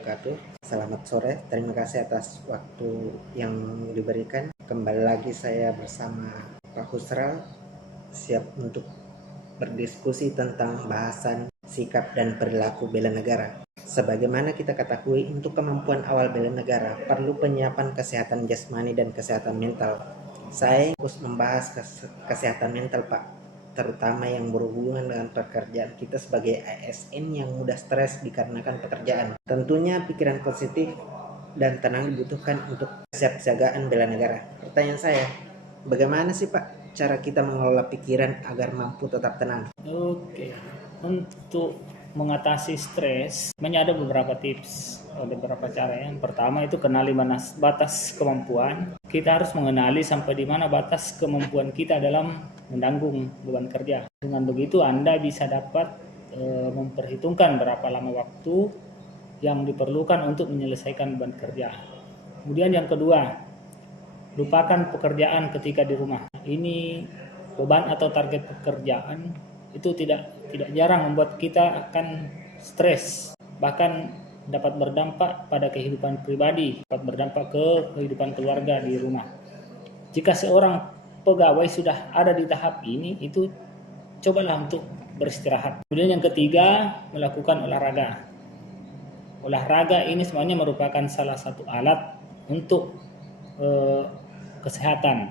wabarakatuh. Selamat sore, terima kasih atas waktu yang diberikan. Kembali lagi saya bersama Pak Husral, siap untuk berdiskusi tentang bahasan sikap dan perilaku bela negara. Sebagaimana kita ketahui, untuk kemampuan awal bela negara perlu penyiapan kesehatan jasmani dan kesehatan mental. Saya fokus membahas kesehatan mental, Pak, terutama yang berhubungan dengan pekerjaan kita sebagai ASN yang mudah stres dikarenakan pekerjaan. Tentunya pikiran positif dan tenang dibutuhkan untuk kesiapsiagaan bela negara. Pertanyaan saya, bagaimana sih Pak cara kita mengelola pikiran agar mampu tetap tenang? Oke, untuk mengatasi stres, ada beberapa tips, ada beberapa cara. Yang pertama itu kenali batas kemampuan. Kita harus mengenali sampai di mana batas kemampuan kita dalam menanggung beban kerja. Dengan begitu Anda bisa dapat memperhitungkan berapa lama waktu yang diperlukan untuk menyelesaikan beban kerja. Kemudian yang kedua, lupakan pekerjaan ketika di rumah. Ini beban atau target pekerjaan itu tidak jarang membuat kita akan stres, bahkan dapat berdampak pada kehidupan pribadi, dapat berdampak ke kehidupan keluarga di rumah. Jika seorang pegawai sudah ada di tahap ini, itu cobalah untuk beristirahat. Kemudian yang ketiga, melakukan olahraga. Olahraga ini sebenarnya merupakan salah satu alat untuk kesehatan,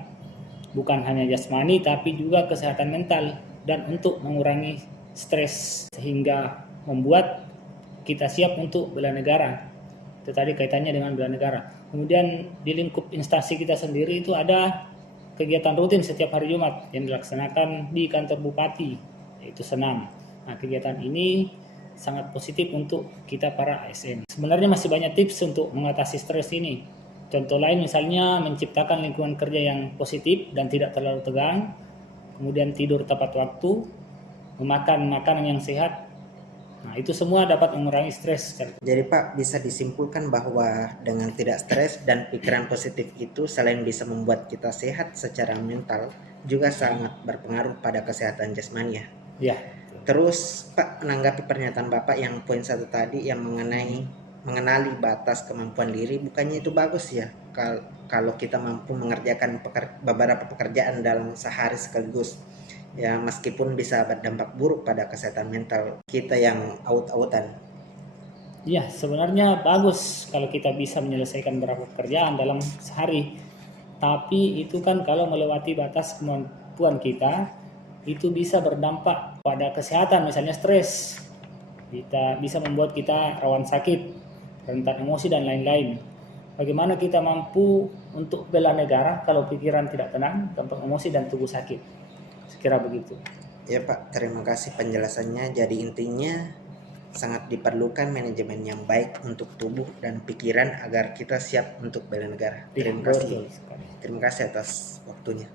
bukan hanya jasmani tapi juga kesehatan mental dan untuk mengurangi stres sehingga membuat kita siap untuk bela negara. Itu tadi kaitannya dengan bela negara. Kemudian di lingkup instansi kita sendiri itu ada kegiatan rutin setiap hari Jumat yang dilaksanakan di kantor bupati, yaitu senam. Nah, kegiatan ini sangat positif untuk kita para ASN. Sebenarnya masih banyak tips untuk mengatasi stres ini. Contoh lain misalnya menciptakan lingkungan kerja yang positif dan tidak terlalu tegang, kemudian tidur tepat waktu, memakan makanan yang sehat. Nah, itu semua dapat mengurangi stres. Jadi Pak, bisa disimpulkan bahwa dengan tidak stres dan pikiran positif itu selain bisa membuat kita sehat secara mental, juga sangat berpengaruh pada kesehatan jasmani ya. Ya. Terus Pak, menanggapi pernyataan Bapak yang poin 1 tadi yang mengenali batas kemampuan diri, bukannya itu bagus ya kalau kita mampu mengerjakan beberapa pekerjaan dalam sehari sekaligus ya, meskipun bisa berdampak buruk pada kesehatan mental kita yang aut-autan. Ya, sebenarnya bagus kalau kita bisa menyelesaikan beberapa pekerjaan dalam sehari. Tapi itu kan kalau melewati batas kemampuan kita, itu bisa berdampak pada kesehatan, misalnya stres. Kita bisa membuat kita rawan sakit, rentan emosi dan lain-lain. Bagaimana kita mampu untuk bela negara kalau pikiran tidak tenang, gampang emosi dan tubuh sakit? Sekira begitu. Ya Pak, terima kasih penjelasannya. Jadi intinya sangat diperlukan manajemen yang baik untuk tubuh dan pikiran agar kita siap untuk bela negara. Terima kasih. Terima kasih atas waktunya.